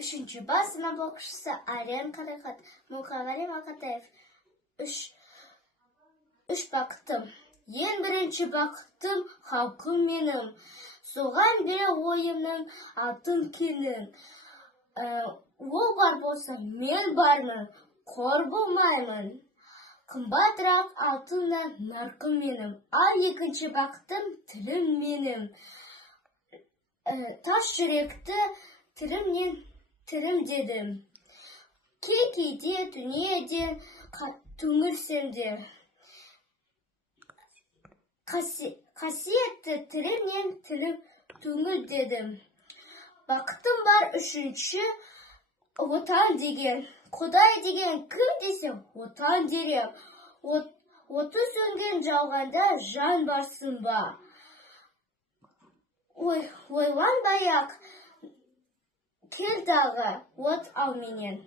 Үшінші бас сынып оқушысы Ален Қарақат, Мұқағали Мақатаев. Үш бақытым. Ең бірінші бақытым халқым менің. Соған бере ойымның алтын кенің. Ол бар болса, мен бармын, қор болмаймын. Қымбатырақ алтыннан нарқым менің. Ал екінші бақытым тілім менің. Тас жүректі тілімнен тілім дедім. Кейде дүниеден түңілсем де. Қасиетті тілімнен тілім түңіл дедім. Бақытым бар үшінші отан деген. Құдай деген кім десе отан дерем. Оты сөнген жалғанда жан барсың ба? Ойланбай-ақ кел дағы от ал менен.